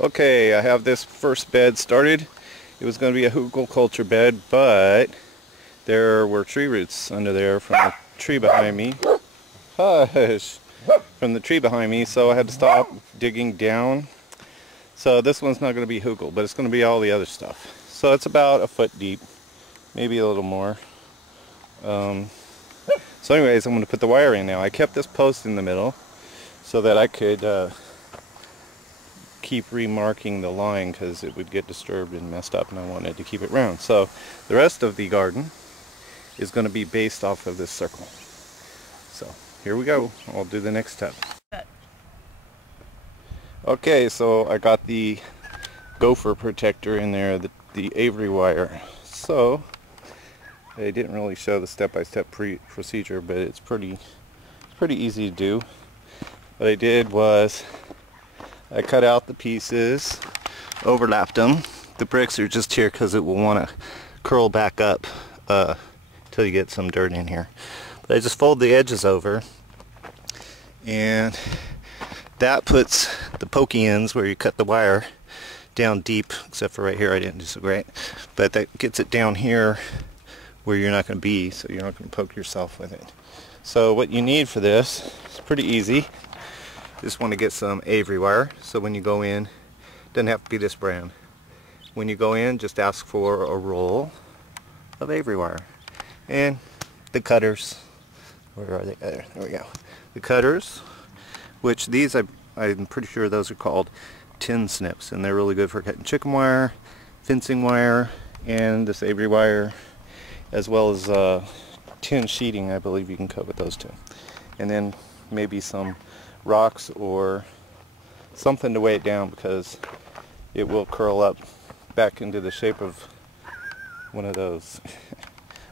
Okay, I have this first bed started. It was going to be a hugelkultur bed, but there were tree roots under there from the tree behind me. Hush! From the tree behind me, so I had to stop digging down. So this one's not going to be hugel, but it's going to be all the other stuff. So it's about a foot deep, maybe a little more. So anyways, I'm going to put the wire in now. I kept this post in the middle so that I could keep remarking the line because it would get disturbed and messed up, and I wanted to keep it round. So the rest of the garden is going to be based off of this circle. So here we go. I'll do the next step. Okay, so I got the Gopher protector in there, the Avery wire. So I didn't really show the step-by-step procedure, but it's pretty easy to do. What I did was I cut out the pieces, overlapped them. The bricks are just here because it will want to curl back up till you get some dirt in here. But I just fold the edges over, and that puts the pokey ends where you cut the wire down deep, except for right here I didn't do so great. But that gets it down here where you're not going to be, so you're not going to poke yourself with it. So what you need for this is pretty easy. Just want to get some Avery wire, so when you go in, it doesn't have to be this brand. When you go in, just ask for a roll of Avery wire. And the cutters, where are they? There we go. The cutters, which these I'm pretty sure those are called tin snips, and they're really good for cutting chicken wire, fencing wire, and this Avery wire, as well as tin sheeting. I believe you can cut with those two. And then maybe some rocks or something to weigh it down, because it will curl up back into the shape of one of those.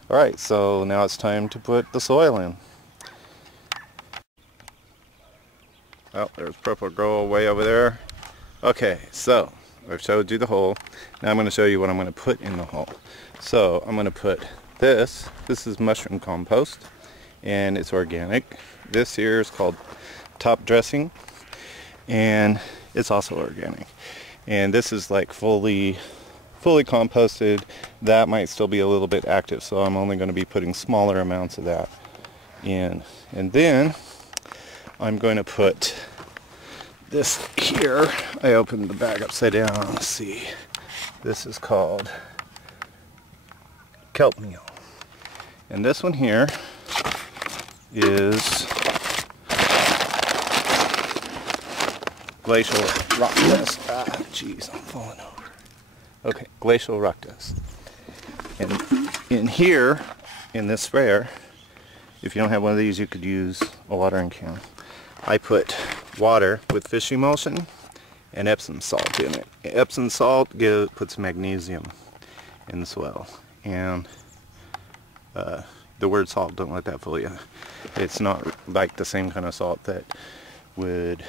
Alright, so now it's time to put the soil in. Oh, there's purple girl way over there. Okay, so I've showed you the hole. Now I'm going to show you what I'm going to put in the hole. So I'm going to put this is mushroom compost, and it's organic. This here is called top dressing, and it's also organic. And this is like fully composted. That might still be a little bit active, so I'm only going to be putting smaller amounts of that in. And then I'm going to put this here. I opened the bag upside down. Let's see. This is called kelp meal. And this one here is glacial rock dust. Ah, jeez, I'm falling over. Okay, glacial rock dust. And in here, in this sprayer, if you don't have one of these, you could use a watering can. I put water with fish emulsion and Epsom salt in it. Epsom salt puts magnesium in the soil. And the word salt, don't let that fool you. It's not like the same kind of salt that would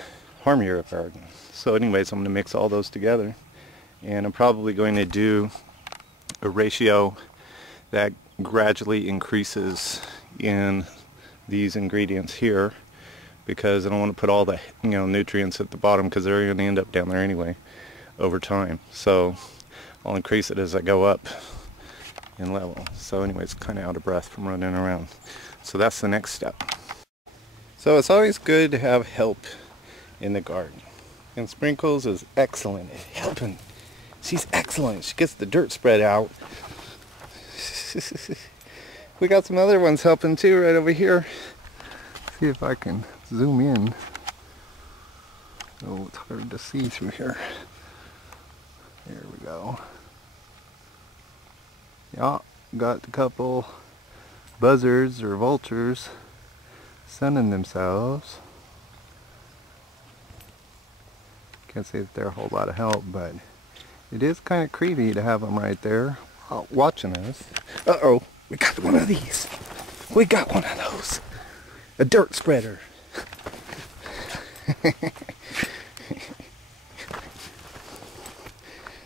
harm your garden. So anyways, I'm going to mix all those together, and I'm probably going to do a ratio that gradually increases in these ingredients here, because I don't want to put all the nutrients at the bottom, because they're going to end up down there anyway over time. So I'll increase it as I go up in level. So anyways, kind of out of breath from running around. So that's the next step. So it's always good to have help in the garden, and Sprinkles is excellent at helping. She's excellent. She gets the dirt spread out. We got some other ones helping too right over here. See if I can zoom in. Oh, it's hard to see through here. There we go. Yeah, got a couple buzzards or vultures sunning themselves. Can't say that they're a whole lot of help, but it is kind of creepy to have them right there watching us. Uh-oh, we got one of these. We got one of those. A dirt spreader.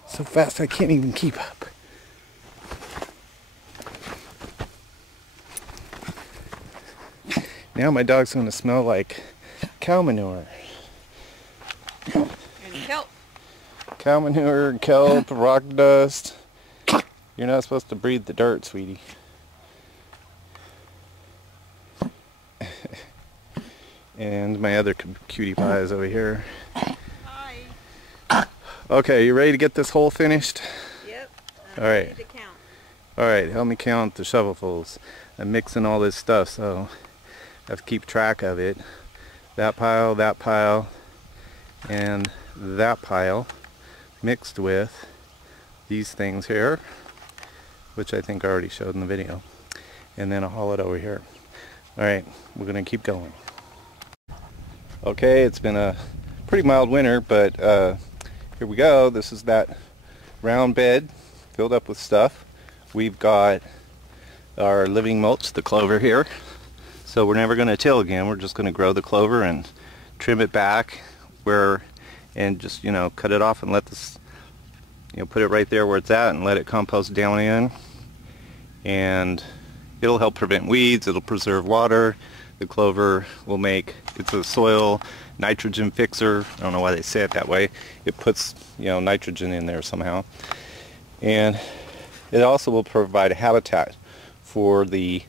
So fast I can't even keep up. Now my dog's going to smell like cow manure. And kelp. Cow manure, kelp, rock dust. You're not supposed to breathe the dirt, sweetie. And my other cutie pie is over here. Hi. Okay, you ready to get this hole finished? Yep. All right. Ready to count. All right, help me count the shovelfuls. I'm mixing all this stuff, so I have to keep track of it. That pile, and that pile mixed with these things here, which I think I already showed in the video. And then I'll haul it over here. All right, we're gonna keep going. Okay, it's been a pretty mild winter, but here we go. This is that round bed filled up with stuff. We've got our living mulch, the clover here. So we're never gonna till again. We're just gonna grow the clover and trim it back and just, you know, cut it off and let this, you know, put it right there where it's at and let it compost down in. And it'll help prevent weeds, it'll preserve water. The clover will make, it's a soil nitrogen fixer. I don't know why they say it that way. It puts, you know, nitrogen in there somehow. And it also will provide a habitat for the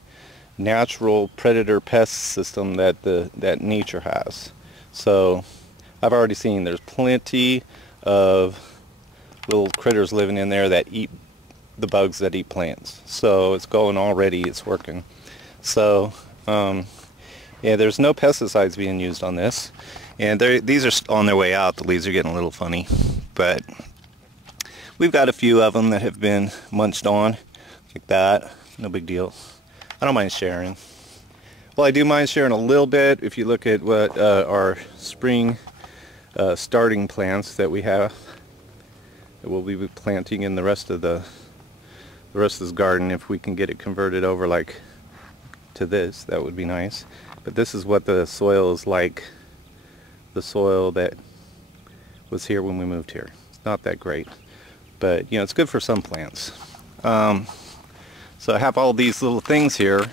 natural predator pest system that that nature has. So I've already seen there's plenty of little critters living in there that eat the bugs that eat plants. So it's going already, it's working. So yeah, there's no pesticides being used on this, and these are on their way out. The leaves are getting a little funny, but we've got a few of them that have been munched on like that. No big deal. I don't mind sharing. Well, I do mind sharing a little bit. If you look at what our spring starting plants that we have, that we'll be planting in the rest of this garden, if we can get it converted over like to this, that would be nice. But this is what the soil is like, the soil that was here when we moved here. It's not that great, but you know, it's good for some plants. So I have all these little things here.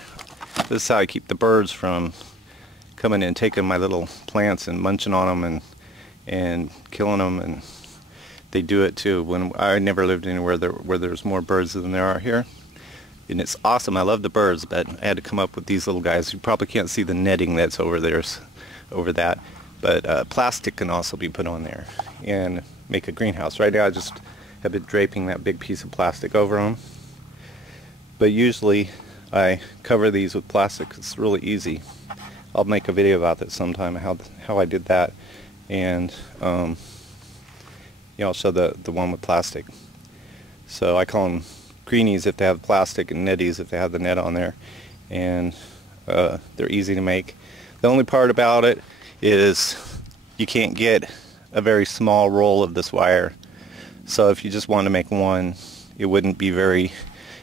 This is how I keep the birds from coming in and taking my little plants and munching on them and killing them, and they do it too. When I never lived anywhere where there's more birds than there are here. And it's awesome. I love the birds, but I had to come up with these little guys. You probably can't see the netting that's over there, over that. But plastic can also be put on there and make a greenhouse. Right now I just have been draping that big piece of plastic over them. But usually I cover these with plastic. It's really easy. I'll make a video about that sometime, how I did that. And you know, I'll show the one with plastic. So I call them greenies if they have plastic, and netties if they have the net on there, and they're easy to make. The only part about it is you can't get a very small roll of this wire. So if you just want to make one, it wouldn't be very,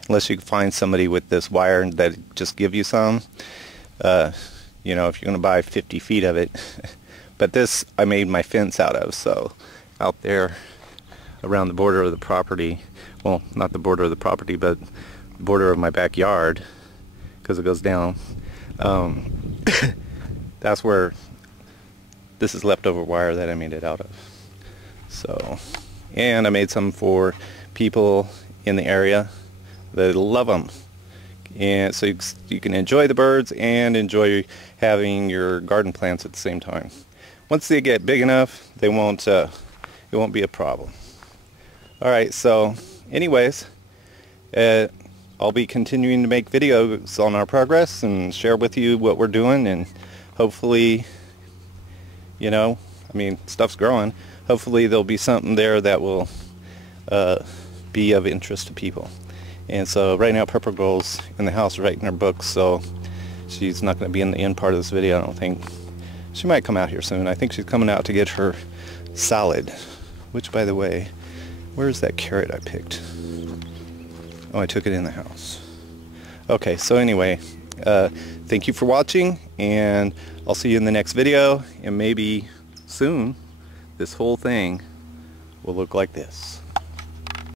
unless you could find somebody with this wire that just give you some. You know, if you're going to buy 50 feet of it. But this I made my fence out of, so out there around the border of the property, well, not the border of the property, but the border of my backyard, because it goes down, that's where this is leftover wire that I made it out of. So, and I made some for people in the area that love them, and so you can enjoy the birds and enjoy having your garden plants at the same time. Once they get big enough, they won't it won't be a problem. Alright, so anyways, I'll be continuing to make videos on our progress and share with you what we're doing, and hopefully, you know, I mean, stuff's growing. Hopefully there'll be something there that will be of interest to people. And so right now Pepper Girl's in the house writing her books, so she's not going to be in the end part of this video, I don't think. She might come out here soon. I think she's coming out to get her salad, which, by the way, where's that carrot I picked? Oh, I took it in the house. Okay, so anyway, thank you for watching, and I'll see you in the next video, and maybe soon this whole thing will look like this.